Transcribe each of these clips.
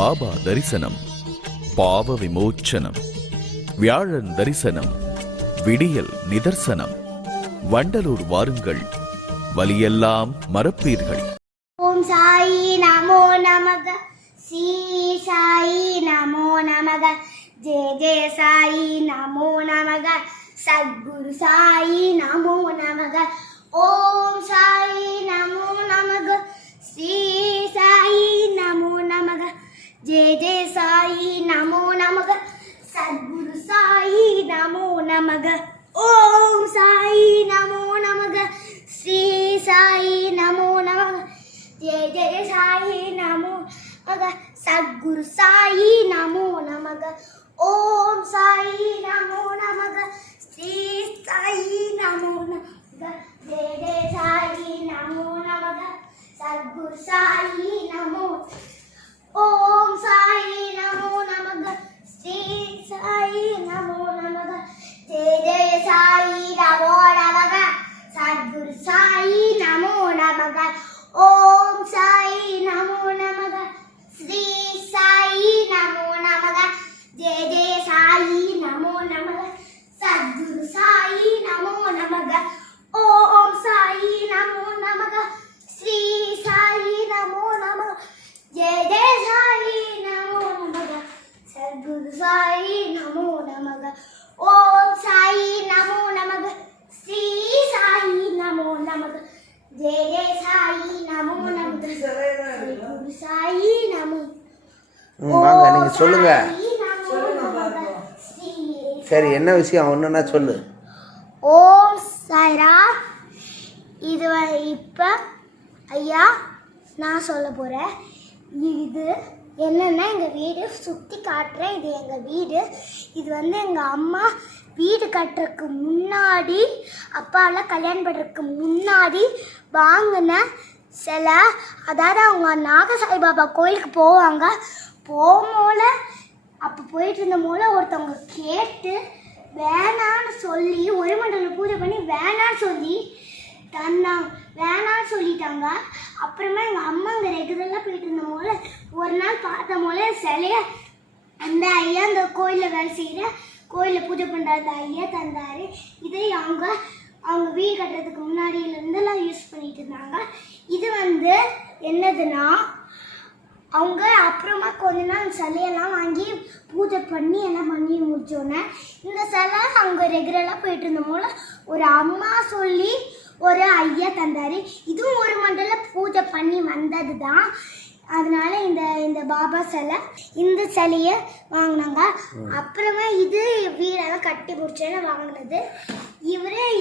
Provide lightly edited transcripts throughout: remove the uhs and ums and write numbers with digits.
பாபா தரிசனம், பாவ விமோச்சனம். வியாழன் தரிசனம், விடியல் நிதர்சனம். வண்டலூர் வாருங்கள், வலியெல்லாம் மறப்பீர்கள். ஓம் சாயி நமோ நமக, ஸ்ரீ சாயி நமோ நமக, ஜெய ஜெய சாயி நமோ நமக, சத்குரு சாயி நமோ நமக. ஓம் சாயி நமோ நமக, ஸ்ரீ சாயி நமோ நமக, ஜெய ஜெய சாயி நமோ நமக, சத்குரு சாயி நமோ நமக. ஓம் சாயி நமோ நமக, ஸ்ரீ சாயி நமோ நமக, ஜெய ஜெய சாயி நமோ நமக, சத்குரு சாயி நமோ நமக. ஓம் சாயி நமோ நமக, ஸ்ரீ சாயி நமோ நமக, ஜெய ஜெய சாயி நமோ நமக, சத்குரு சாயி நமோ. ஓம் சாயி நமோ நமக, ஸ்ரீ சாயி நமோ நமக, ஜெய ஜெய சாயி நமோ நமக, சத்குரு சாயி நமோ நமக. ஓம் சாயி நமோ நமக, ஸ்ரீ சாயி நமோ நமக, ஜெய ஜெய சாயி நமோ நமக, சத்குரு சாயி நமோ நமக. ஓம் சாயி நமோ நமக, ஸ்ரீ சாயி நமோ நமக, ஜெய ஜெய சாயி நமோ நமக, சத்குரு சாயி நமோ நமக. ஓம் சாயி நமோ நமக, ஸ்ரீ சாயி நமோ நமக, ஜெய ஜெய சாயி நமோ நமக, சத்குரு சாயி நமோ. வாங்க நீங்க சொல்லுங்க. சரி, என்ன விஷயம் ஒன்றுன்னா சொல்லு. ஓம் சாய்ரா. இது இப்போ ஐயா நான் சொல்ல போகிறேன். இது என்னென்னா எங்கள் வீடு சுற்றி காட்டுறேன். இது எங்கள் வீடு. இது எங்கள் அம்மா வீடு கட்டுறதுக்கு முன்னாடி, அப்பாலாம் கல்யாணம் பண்ணுறதுக்கு முன்னாடி வாங்கின சிலை. அதாவது அவங்க நாகசாய்பாபா கோயிலுக்கு போவாங்க. போகும்போல அப்போ போயிட்டு இருந்த போல ஒருத்தவங்க கேட்டு வேணான்னு சொல்லி ஒரு மண்டலம் பூஜை பண்ணி வேணான்னு சொல்லி வேணான்னு சொல்லிட்டாங்க. அப்புறமா எங்கள் அம்மா அங்கே ரெகுலராக போயிட்டு இருந்த போல ஒரு நாள் பார்த்த போல சிலைய அந்த ஐயா அந்த கோயிலில் வேலை செய்கிற கோயிலில் பூஜை பண்ணுற அந்த ஐயா தந்தார். இதை அவங்க வீடு கட்டுறதுக்கு முன்னாடியிலேருந்துலாம் யூஸ் பண்ணிட்டு இருந்தாங்க. இது என்னதுன்னா அவங்க அப்புறமா கொஞ்ச நாள் சிலையெல்லாம் வாங்கி பூஜை பண்ணி எல்லாம் பண்ணி முடிச்சோன்னே இந்த சிலை அவங்க ரெகுலராக போயிட்டு இருந்த போல ஒரு அம்மா சொல்லி ஒரு ஐயா தந்தார். இதுவும் ஒரு மண்டல பூஜை பண்ணி வந்தது தான். அதனால இந்த பாபா சிலை, இந்த சிலையை வாங்கினாங்க. அப்புறமா இது வீடெல்லாம் கட்டி முடிச்சோன்னு வாங்கினது.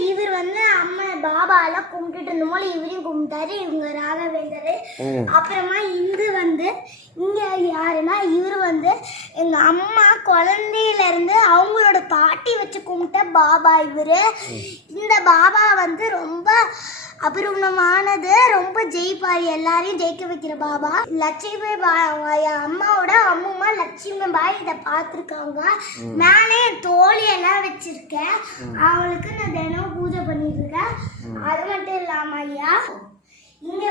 இவர் அம்மா பாபாலாம் கும்பிட்டுட்டு இருந்த போல இவரையும் கும்பிட்டாரு. இவங்க ராகவேந்தர். அப்புறமா இங்க யாருன்னா இவர் எங்க அம்மா குழந்தையில அவங்களோட பாட்டி வச்சு கும்பிட்ட பாபா இவரு. இந்த பாபா ரொம்ப அபூர்வமானது, ரொம்ப ஜெயிப்பார், எல்லாரையும் ஜெயிக்க வைக்கிற பாபா. லட்சுமி பாய் அம்மாவோட அம்மா லட்சுமி பாய் இதை பார்த்துருக்காங்க. மேலே தோழியெல்லாம் வச்சிருக்கேன். அவங்களுக்கு நான் தினம் பூஜை பண்ணிட்டு இருக்கேன். அது மட்டும் இல்லாம ஐயா இங்க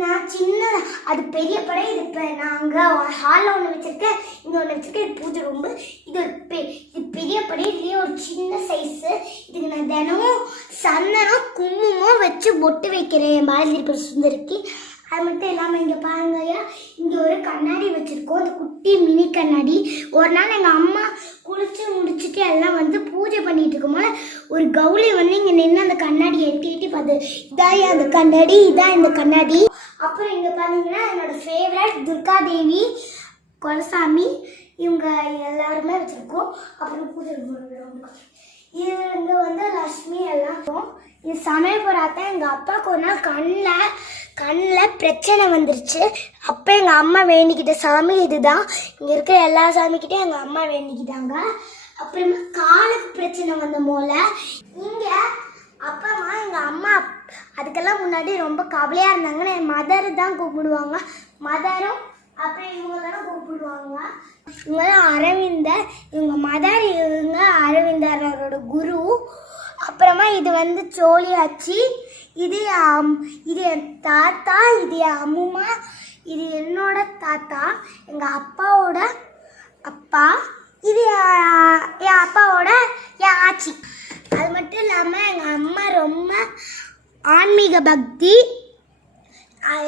நான் சின்ன அது பெரிய படை. இது இப்போ நான் அங்கே ஹாலில் ஒன்று வச்சுருக்கேன், இங்கே ஒன்று வச்சுருக்கேன். இது பூஜை ரொம்ப இது பெரிய படை. இதுலேயே ஒரு சின்ன சைஸு. இதுக்கு நான் தினமும் சந்தனம் குங்குமம் வச்சு பொட்டு வைக்கிறேன் பாரதி சுந்தரிக்கு. அது மட்டும் இல்லாமல் இங்கே பாருங்க ஐயா, இங்கே ஒரு கண்ணாடி வச்சுருக்கோம். அந்த குட்டி மினி கண்ணாடி. ஒரு நாள் எங்கள் அம்மா குளிச்சு முடிச்சுட்டு எல்லாம் பூஜை பண்ணிட்டு இருக்கும்போது ஒரு கௌளி இங்கே நின்று அந்த கண்ணாடி எட்டி பார்த்து, இதான் அந்த கண்ணாடி, இதான் இந்த கண்ணாடி. அப்புறம் இங்கே பார்த்தீங்கன்னா என்னோட ஃபேவரட் துர்காதேவி, குலசாமி, இவங்க எல்லாருமே வச்சுருக்கோம். அப்புறம் பூஜை இது இங்கே லக்ஷ்மி எல்லாம். இது சமையல் போகிறாத்த எங்கள் அப்பாவுக்கு ஒரு நாள் கண்ணில் பிரச்சனை வந்துருச்சு. அப்போ எங்கள் அம்மா வேண்டிக்கிட்ட சாமி இதுதான். இங்கே இருக்கிற எல்லா சாமிக்கிட்டையும் எங்கள் அம்மா வேண்டிக்கிட்டாங்க. அப்புறமா காலுக்கு பிரச்சனை வந்த போல இங்கே அப்புறமா எங்கள் அம்மா அதுக்கெல்லாம் முன்னாடி ரொம்ப கவலையாக இருந்தாங்கன்னு என் மதர் தான் கூப்பிடுவாங்க. மதரும் அப்புறம் இவங்கெல்லாம் கூப்பிடுவாங்க. இவங்கெல்லாம் அரவிந்தர், இவங்க மதர், இவங்க அரவிந்தரோட குரு. அப்புறமா இது சோழியாச்சி, இது என் தாத்தா, இது என் அம்மா, இது என்னோட தாத்தா, எங்கள் அப்பாவோட அப்பா, இது என் அப்பாவோட என் ஆச்சி. அது மட்டும் இல்லாமல் எங்கள் அம்மா ரொம்ப ஆன்மீக பக்தி.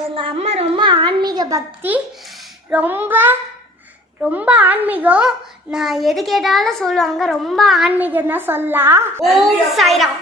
எங்கள் அம்மா ரொம்ப ஆன்மீக பக்தி, ரொம்ப ரொம்ப ஆன்மீகம். நான் எது கேட்டாலும் சொல்லுவாங்க, ரொம்ப ஆன்மீகம் தான் சொல்லலாம். ஓம் சாய்ராம்.